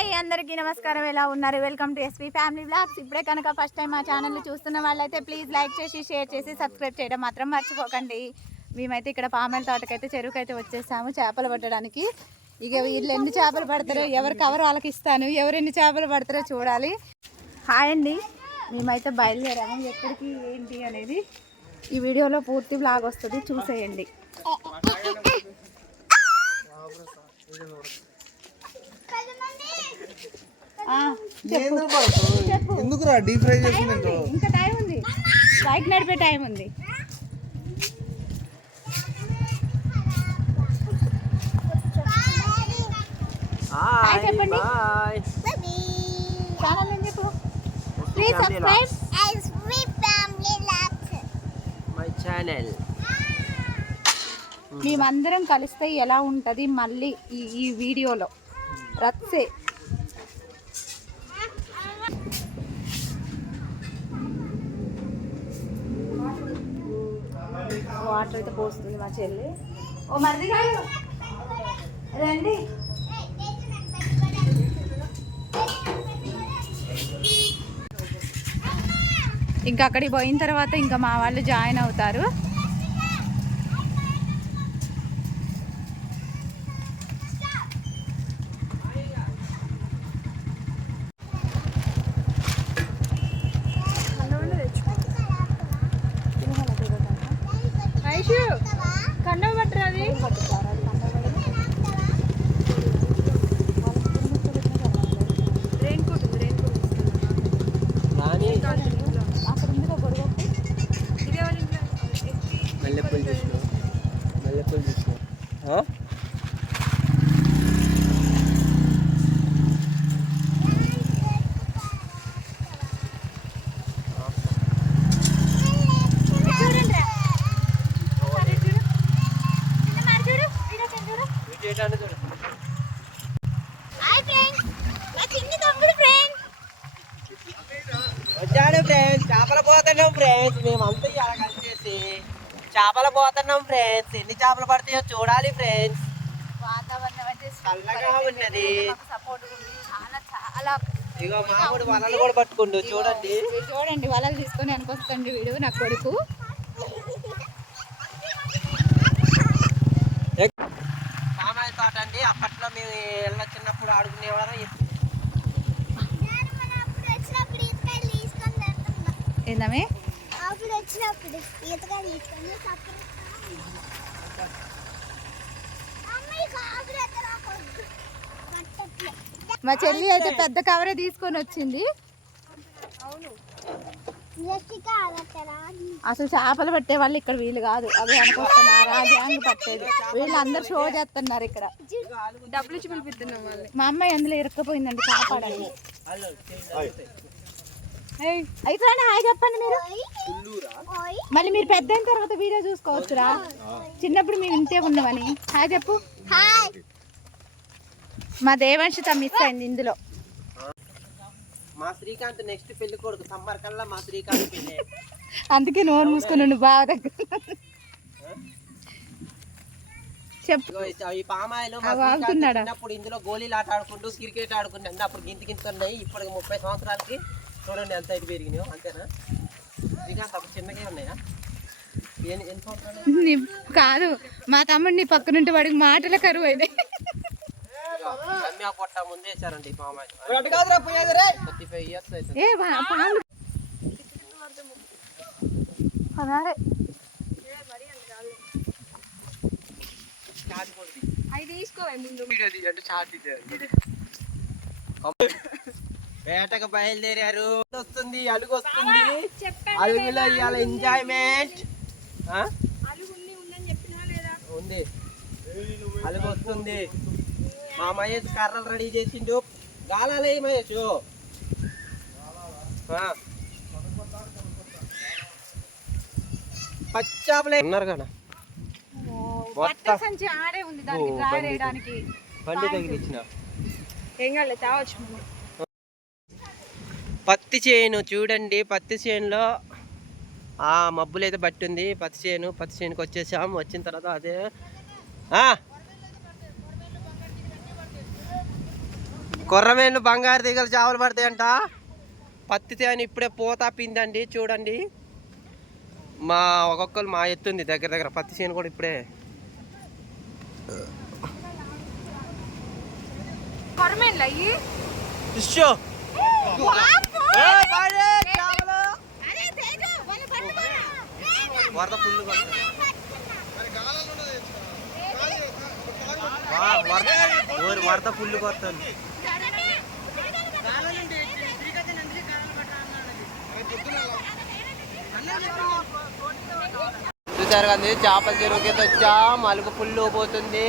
Hi అందరికీ నమస్కారం. ఎలా ఉన్నారు? Welcome to SP family blogs ఇప్పుడే కనుక ఫస్ట్ టైం మా ఛానల్ చూస్తున్న వాళ్ళైతే ప్లీజ్ లైక్ చేసి షేర్ చేసి సబ్స్క్రైబ్ చేయడం మాత్రం మర్చిపోకండి. మేమైతే ఇక్కడ పామెల తోటకైతే చెరువుకైతే వచ్చేసాము చేపలు పట్టడానికి. ఇక వీళ్ళు ఎన్ని చేపలు పడతారో ఎవరి కవర్ వాళ్ళకి ఇస్తాను ఎవరు ఎన్ని చేపలు పడతారో చూడాలి. హాయ్ అండి. మేమైతే బయలుదేరాము. ఎక్కడికి ఏంటి అనేది ఈ వీడియోలో పూర్తి బ్లాగ్ వస్తుంది. చూసేయండి. డీప్ ఫ్రై చేసుకుంటూ ఇంకా టైం ఉంది. బైక్ నడిపే టైం ఉంది. హాయ్ చెప్పండి. ఛానల్ ఏం చెప్పు. ప్లీజ్ సబ్స్క్రైబ్ మై ఛానల్ మేమందరం కలిస్తే ఎలా ఉంటుంది మళ్ళీ ఈ ఈ వీడియోలో. రత్సే వాటర్ అయితే పోస్తుంది మా చెల్లి. ఓ మరిది గారు. రండి. ఇంకా అక్కడికి పోయిన తర్వాత ఇంకా మా వాళ్ళు జాయిన్ అవుతారు కండవ పట్టరాది రెయిన్ కోట్ ఉంది రెయిన్ కోట్ రాని అక్కడ ఉంది గొడవ ఇదే వాళ్ళ ఇంట్లో మల్లెపూలు చూసిన మల్లెపూలు చూసిన చూడండి చూడు వీడియో చూడు హాయ్ ఫ్రెండ్స్ మా చిన్ని తమ్ముడు ఫ్రెండ్ వచ్చాడు ఫ్రెండ్స్ పోతున్నాం ఫ్రెండ్స్ మేమంతా ఇలా కలిసేసి. చేపలు పోతున్నాం ఫ్రెండ్స్ ఎన్ని చేపలు పడతాయో చూడాలి ఫ్రెండ్స్ వాతావరణం అయితే చల్లగా ఉన్నది. చాలా చాలా ఇగో మామిడి వలలు కూడా పట్టుకుండు. చూడండి. చూడండి వలలు తీసుకొని అనుకొస్తుంది వీడు నా కొడుకు. మామయ్య తోట అండి అప్పట్లో మేము ఇళ్ళ చిన్నప్పుడు ఆడుకునేవాళ్ళం. ఏందమే అప్పుడు వచ్చినప్పుడు ఈతకాయ తీసుకొని మా చెల్లి అయితే పెద్ద కవరే తీసుకొని వచ్చింది. అసలు చేపలు పట్టే వాళ్ళు ఇక్కడ వీళ్ళు కాదు. అవి అనుకొస్తున్నారు ఆ గ్యాంగ్ పట్టేది. వీళ్ళు అందరు షో చేస్తున్నారు ఇక్కడ. డబ్బులు ఇచ్చి పిలిపిస్తున్నాం మా అమ్మాయి అందులో ఇరుక్కపోయిందండి కాపాడండి. అయితే హాయ్ చెప్పండి మీరు. మళ్ళీ మీరు పెద్ద అయిన తర్వాత వీడియో చూసుకోవచ్చురా. చిన్నప్పుడు మేము ఇంతే ఉన్నామని. హాయ్ చెప్పు. హాయ్. మా దేవంశిత మిస్ అయింది ఇందులో. మా శ్రీకాంత్ నెక్స్ట్ పెళ్ళి కొడుకు. సమ్మర్ కల్లా మా శ్రీకాంత్ పెళ్ళి అందుకే నోరు మూసుకుని ఉండు బాగా దగ్గర. చెప్పు. ఈ- పామాయిలు? చిన్నప్పుడు ఇందులో గోళీలు ఆట ఆడుకుంటూ క్రికెట్ ఆడుకుంటూ అప్పుడు గింత గింత ఉన్నాయి. ఇప్పుడు ముప్పై సంవత్సరాలకి చూడండి ఎంత ఇటు పెరిగినాయో అంతేనా? అప్పుడు చిన్నగా ఉన్నాయా? కాదు మా తమ్ముడు నీ పక్కనుంటే వాడికి మాటల కరువు ముందే పామాయిల్ వేటకు బయలుదేరారు. వస్తుంది అలుగు వస్తుంది అలుగులో ఇవాళ ఎంజాయ్మెంట్ ఉంది. అలుగు వస్తుంది మా మహేష్ కర్రలు రెడీ చేసిండు. గాలాలే మహేష్. పచ్చాపలే. ఉన్నారు కదా. బండి తగిలిచ్చిన. ఏం కాలేదు తావచ్చు పత్తి చేను చూడండి పత్తి చేనులో ఆ మబ్బులు అయితే బట్టి ఉంది పత్తి చేను పత్తి చేనుకి వచ్చేసాం. వచ్చిన తర్వాత అదే ఆ కొర్రమేళ్ళు బంగారు తీగలు చేపలు పడతాయంట. పత్తి తేని ఇప్పుడే పోతా పిందండి చూడండి. మా ఒక్కొక్కరు మా ఎత్తుంది దగ్గర దగ్గర పత్తి చేను కూడా ఇప్పుడే. కొరమేన్లు అయ్యి? వరద ఫుల్ వరద. వరద ఫుల్ కొడుతుంది చూసారు కదా చేపల చెరువుకి వచ్చా మలుగు ఫుల్ పోతుంది.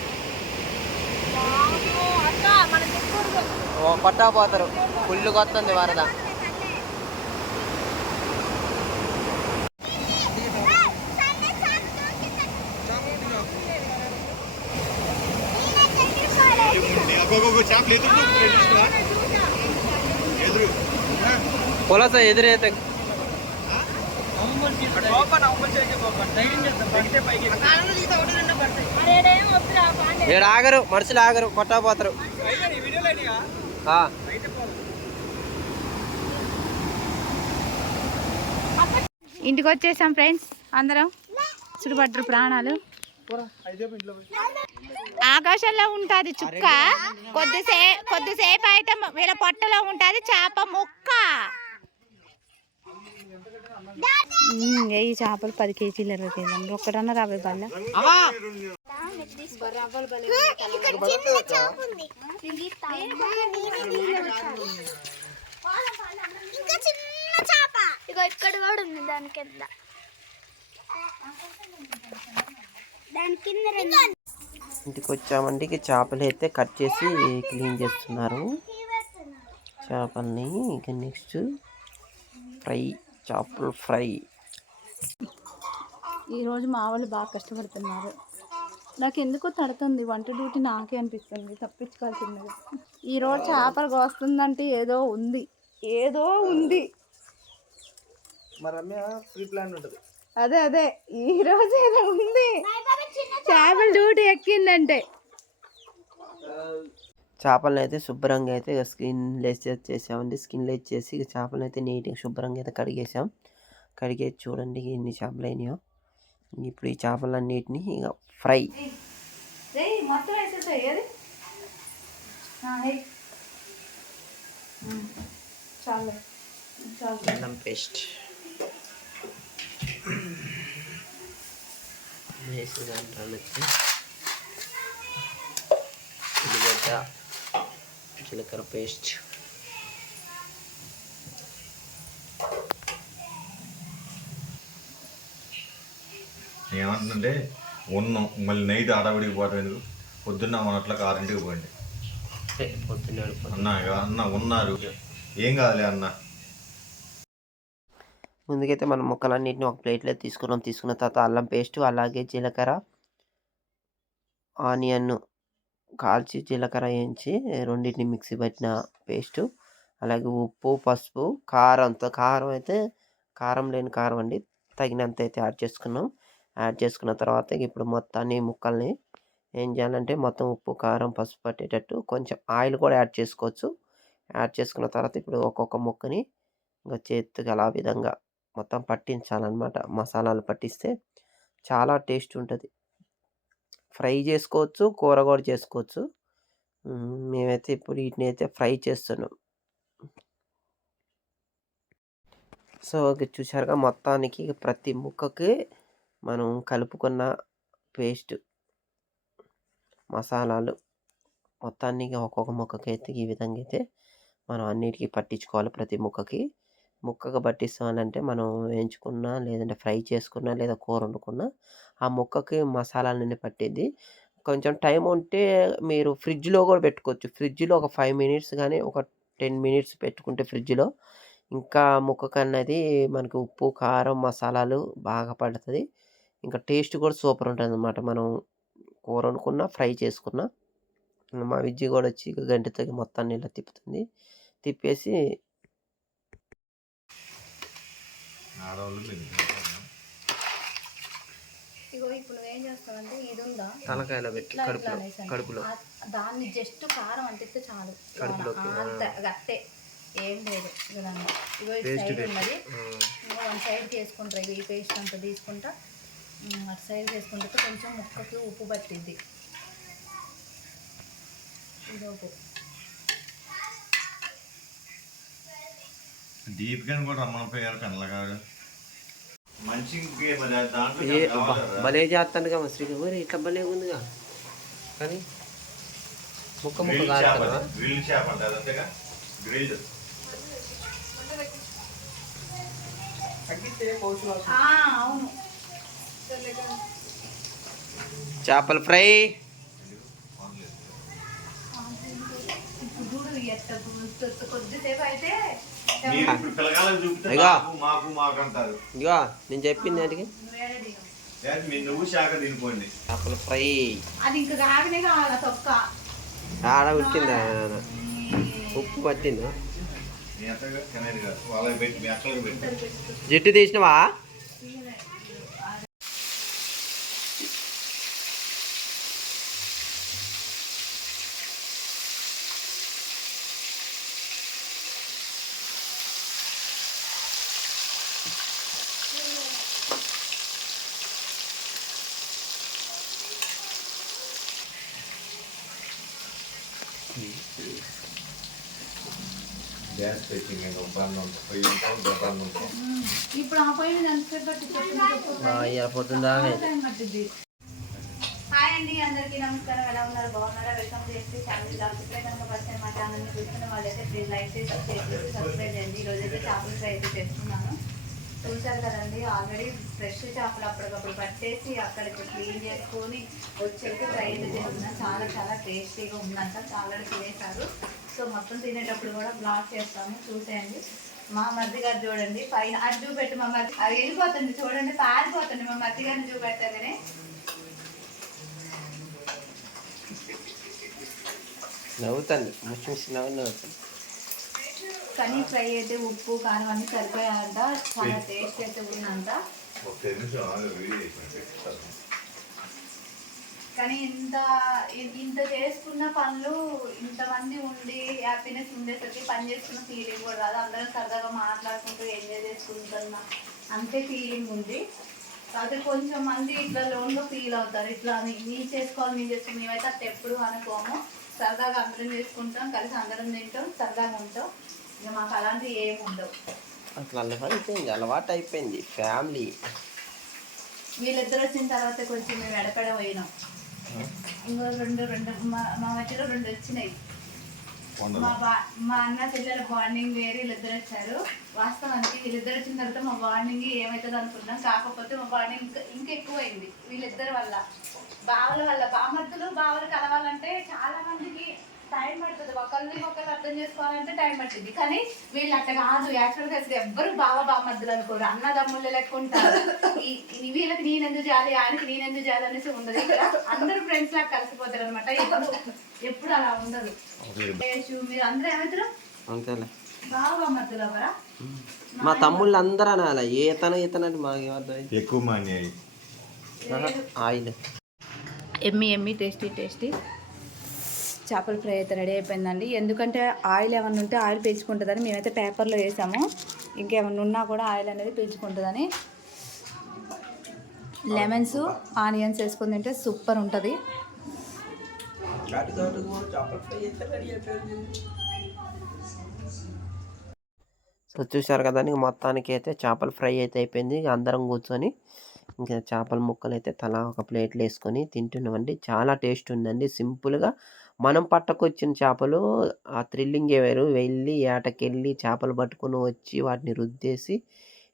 ఓ పట్టా పోతారు ఫుల్ కొత్తంది వరద చేపలు ఎదురు ఎదురు పొలస ఎదురైతే ఏడు ఆగరు మనుషులు ఆగరు కొట్టకపోతారు. ఇంటికి వచ్చేసాం ఫ్రెండ్స్ అందరం. చుడుపడ్డరు ప్రాణాలు. ఆకాశంలో ఉంటుంది చుక్క. కొద్దిసే కొద్దిసేపు అయితే వీళ్ళ పొట్టలో ఉంటుంది చేప ముక్క. ఈ చేపలు పది కేజీలు ఇరవై కేజీలు. ఒక్కటన్నా రావే బల్ల ఇగో ఇక్కడ కూడా ఉంది దాని కింద. దాని కింద రెండు. ఇంటికి వచ్చామండి ఇక చేపలు అయితే కట్ చేసి క్లీన్ చేస్తున్నారు. చేపల్ని ఇక నెక్స్ట్ ఫ్రై చేపలు ఫ్రై. ఈరోజు మా వాళ్ళు బాగా కష్టపడుతున్నారు. నాకు ఎందుకో తడుతుంది వంట డ్యూటీ నాకే అనిపిస్తుంది తప్పించుకోవాల్సింది. ఈరోజు చేపలు కోస్తుందంటే ఏదో ఉంది ఏదో ఉంది. అదే అదే ఈ రోజు ఏదో ఉంది. చేపల డ్యూటీ ఎక్కిందంటే. చేపలను అయితే శుభ్రంగా అయితే ఇక స్కిన్ లెస్ చేసామండి. స్కిన్ లెస్ చేసి ఇక చేపలను అయితే నీట్గా శుభ్రంగా అయితే కడిగేసాం. కడిగేసి చూడండి ఎన్ని చేపలు అయినాయో ఇప్పుడు ఈ చేపలన్నిటిని ఇక ఫ్రై. మొత్తం వేసేసాయి ఏది? చాలు. చాలు. అల్లం పేస్ట్. వేసి దాంట్లో వచ్చి ఉల్లిగడ్డ. జీలకర్ర పేస్ట్ ఏమంటుందంటే ఉన్నాం. మళ్ళీ నైట్ ఆడవిడికి పోవడం ఎందుకు? పొద్దున్న మన అట్లా ఆరింటికి పొద్దున్న అన్న ఉన్నారు. ఏం కాదులే అన్న? ముందుకైతే మనం ముక్కలన్నిటిని ఒక ప్లేట్లో తీసుకున్నాం. తీసుకున్న తర్వాత అల్లం పేస్ట్ అలాగే జీలకర్ర ఆనియన్ కాల్చి జీలకర్ర వేయించి రెండింటిని మిక్సీ పట్టిన పేస్టు అలాగే ఉప్పు పసుపు కారంతో కారం అయితే కారం లేని కారం అండి. తగినంత అయితే యాడ్ చేసుకున్నాం. యాడ్ చేసుకున్న తర్వాత ఇప్పుడు మొత్తాన్ని ముక్కల్ని ఏం చేయాలంటే మొత్తం ఉప్పు కారం పసుపు పట్టేటట్టు కొంచెం ఆయిల్ కూడా యాడ్ చేసుకోవచ్చు. యాడ్ చేసుకున్న తర్వాత ఇప్పుడు ఒక్కొక్క ముక్కని ఇంకా చేతికి అలా విధంగా మొత్తం పట్టించాలన్నమాట. మసాలాలు పట్టిస్తే చాలా టేస్ట్ ఉంటుంది. ఫ్రై చేసుకోవచ్చు కూర కూడా చేసుకోవచ్చు. మేమైతే ఇప్పుడు వీటిని అయితే ఫ్రై చేస్తున్నాం. సో ఇక చూసారుగా మొత్తానికి ప్రతి ముక్కకి మనం కలుపుకున్న పేస్ట్ మసాలాలు మొత్తానికి ఒక్కొక్క ముక్కకి అయితే ఈ విధంగా అయితే మనం అన్నిటికీ పట్టించుకోవాలి ప్రతి ముక్కకి. ముక్కకు పట్టిస్తానంటే మనం వేయించుకున్నా లేదంటే ఫ్రై చేసుకున్నా లేదా కూర వండుకున్నా ఆ ముక్కకి మసాలాలన్నీ పట్టేది కొంచెం టైం ఉంటే మీరు ఫ్రిడ్జ్లో కూడా పెట్టుకోవచ్చు. ఫ్రిడ్జ్లో ఒక ఫైవ్ మినిట్స్ కానీ ఒక టెన్ మినిట్స్ పెట్టుకుంటే ఫ్రిడ్జ్లో ఇంకా ముక్కకు అన్నది మనకి ఉప్పు కారం మసాలాలు బాగా పడుతుంది. ఇంకా టేస్ట్ కూడా సూపర్ ఉంటుంది అనమాట మనం కూర వండుకున్నా ఫ్రై చేసుకున్నా మా విజ్జి కూడా వచ్చి గంటతో మొత్తాన్ని ఇలా తిప్పుతుంది. తిప్పేసి ఆడవాళ్ళు ఇగో ఇప్పుడు చేస్తావంటే ఇది ఉందా తలకాయలో పెట్టి ఇట్లా ఇట్లా కడుపులో. కడుపులో దాన్ని జస్ట్ కారం అంటిస్తే చాలు. కడుపులోకి, ఆ, అంత గట్టే ఏం లేదు ఇగో సైడ్ పెట్టి ఉన్నది. ఆ, ఇంకో వన్ సైడ్ చేసుకుంటారు ఈ పేస్ట్ అంతా తీసుకుంటా. అటు సైడ్ చేసుకుంటే కొంచెం ముక్కకి ఉప్పు పట్టిద్ది. ఇదొక దీపికని కూడా రమ్మనిపోయారు కనలగాడు మంచి గేమ్ అది దాంట్లో ఏ కావాలి బ- కదా. భలే చేస్తానుగా మా శ్రీగా మరి ఇట్లా భలే ఉందిగా కానీ ముక్క ముక్క గ్రిల్ చేప కారుతావా అది. గ్రిల్ చేప అంటే అదంతేగా గ్రిల్డ్ ఆ, అవును చేపల ఫ్రై ఇప్పుడు చూడు ఎట్ట గుర్తు కొద్దిసేపు అయితే మాకు మాకు అంటారు. ఇగో నేను చెప్పింది నువ్వు శాఖ తినిపోండి. చేపల ఫ్రై. అది ఇంక కాకనే కావాలా తొక్క? ఆడ ఉట్టిందా ఉప్పు పట్టిందా? మీ అక్కగా తినేది కాదు వాళ్ళకి పెట్టి మీ అక్కలకు పెట్టి జిట్టు తీసినవా గ్యాస్ బండి ఉంటుంది ఇప్పుడు ఆ పైన హాయ్ అండి అందరికీ నమస్కారం. ఎలా ఉన్నారు? బాగున్నారా? వెల్కమ్ చేసి ఫ్యామిలీ బ్లాగ్స్ ఇప్పుడే కనుక ఫస్ట్ టైం మా ఛానల్ని చూస్తున్న వాళ్ళైతే ప్లీజ్ లైక్ చేసి షేర్ చేసి సబ్స్క్రైబ్ చేయండి. ఈరోజు అయితే చేపల ఫ్రై అయితే చేస్తున్నాను చూసారు కదండి ఆల్రెడీ ఫ్రెష్ చేపలు అప్పటికప్పుడు పట్టేసి అక్కడికి క్లీన్ చేసుకొని వచ్చేసి ఫ్రై చేసిన చేస్తున్నాను చాలా చాలా టేస్టీగా ఉందంట చాలా తినేశారు. సో మొత్తం తినేటప్పుడు కూడా బ్లాక్ చేస్తాము చూసేయండి. మా మరిది గారు చూడండి పైన అది చూపెట్టు మా మరిది. అది వెళ్ళిపోతుంది చూడండి పారిపోతుంది మా మరిది గారిని చూపెట్టగానే. నవ్వుతాను ముచ్చి ముచ్చి నవ్వు నవ్వుతాను కానీ ఫ్రై అయితే ఉప్పు కారం అన్ని సరిపోయాయంట. చాలా టేస్ట్ అయితే ఉందంట. కానీ ఇంత ఇంత చేసుకున్న పనులు ఇంతమంది ఉండి హ్యాపీనెస్ ఉండేసరికి పని చేసుకున్న ఫీలింగ్ కూడా రాదు. అందరం సరదాగా మాట్లాడుకుంటూ ఎంజాయ్ చేసుకుంటున్న అంతే ఫీలింగ్ ఉంది. కాకపోతే కొంచెం మంది ఇట్లా లోన్గా ఫీల్ అవుతారు. ఇట్లా నీ- నీ చేసుకోవాలి నేను చేసుకోవాలి మేమైతే అట్లా ఎప్పుడు అనుకోము. సరదాగా అందరం చేసుకుంటాం కలిసి అందరం తింటాం సరదాగా ఉంటాం. ఇక మాకు అలాంటివి ఏమి ఉండవు. అట్లా అలవాటు అయిపోయింది అలవాటు అయిపోయింది ఫ్యామిలీ. వీళ్ళిద్దరు వచ్చిన తర్వాత కొంచెం మేము ఎడపడ పోయినాం. ఇంకో రెండు రెండు మా మా మధ్యలో రెండు వచ్చినాయి. మా బా మా అన్న చెల్లెల బాండింగ్ వేరే వీళ్ళిద్దరు వచ్చారు. వాస్తవానికి వీళ్ళిద్దరు వచ్చిన తర్వాత మా బాండింగ్ ఏమవుతుంది అనుకున్నాం. కాకపోతే మా బాండింగ్ ఇంకా ఇంకా ఎక్కువైంది వీళ్ళిద్దరి వల్ల. బావుల వల్ల బామర్దులు బావులు కలవాలంటే చాలా మందికి టైం పడుతుంది. ఒకరిని ఒకరు అర్థం చేసుకోవాలంటే టైం పడుతుంది. కానీ వీళ్ళు అట్లా కాదు. యాక్చువల్గా అసలు ఎవ్వరు బావ బామర్దులు అనుకోరు. అన్నదమ్ముళ్ళు లెక్క ఉంటారు వీళ్ళకి నేను ఎందుకు చేయాలి? ఆయనకి నేను ఎందుకు చేయాలి అనేసి ఉండదు. ఇక్కడ అందరూ ఫ్రెండ్స్ లాగా కలిసిపోతారు అనమాట ఎప్పుడు ఎప్పుడు అలా ఉండదు. మీరు అందరూ ఏమవుతారు? అంతేలే. మా తమ్ముళ్ళు అందరూ అనాలి? ఈతన ఈతనంటే మాకు ఏమర్థం ఎక్కువ మనీ ఆయిల్ ఎమ్మి ఎమ్మి టేస్టీ టేస్టీ. చేపల ఫ్రై అయితే రెడీ అయిపోయిందండి. ఎందుకంటే ఆయిల్ ఏమన్నా ఉంటే ఆయిల్ పీల్చుకుంటుందని మేమైతే పేపర్లో వేసాము. ఇంకేమన్నా ఉన్నా కూడా ఆయిల్ అనేది పీల్చుకుంటుందని. లెమన్స్ ఆనియన్స్ వేసుకుని తింటే సూపర్ ఉంటుంది. సో చూశారు కదా ఇంక మొత్తానికి అయితే చేపల ఫ్రై అయితే అయిపోయింది. అందరం కూర్చొని ఇంకా చేపల ముక్కలు అయితే తలా ఒక ప్లేట్లో వేసుకొని తింటున్నామండి. చాలా టేస్ట్ ఉందండి. సింపుల్గా మనం పట్టకొచ్చిన చేపలు ఆ థ్రిల్లింగే వేరు వెళ్ళి ఏటకెళ్ళి చేపలు పట్టుకొని వచ్చి వాటిని రుద్దేసి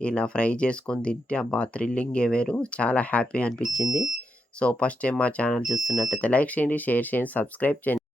ఇలా ఫ్రై చేసుకొని తింటే అబ్బా! థ్రిల్లింగే వేరు చాలా హ్యాపీ అనిపించింది. సో ఫస్ట్ టైం మా ఛానల్ చూస్తున్నట్టయితే లైక్ చేయండి షేర్ చేయండి సబ్స్క్రైబ్ చేయండి.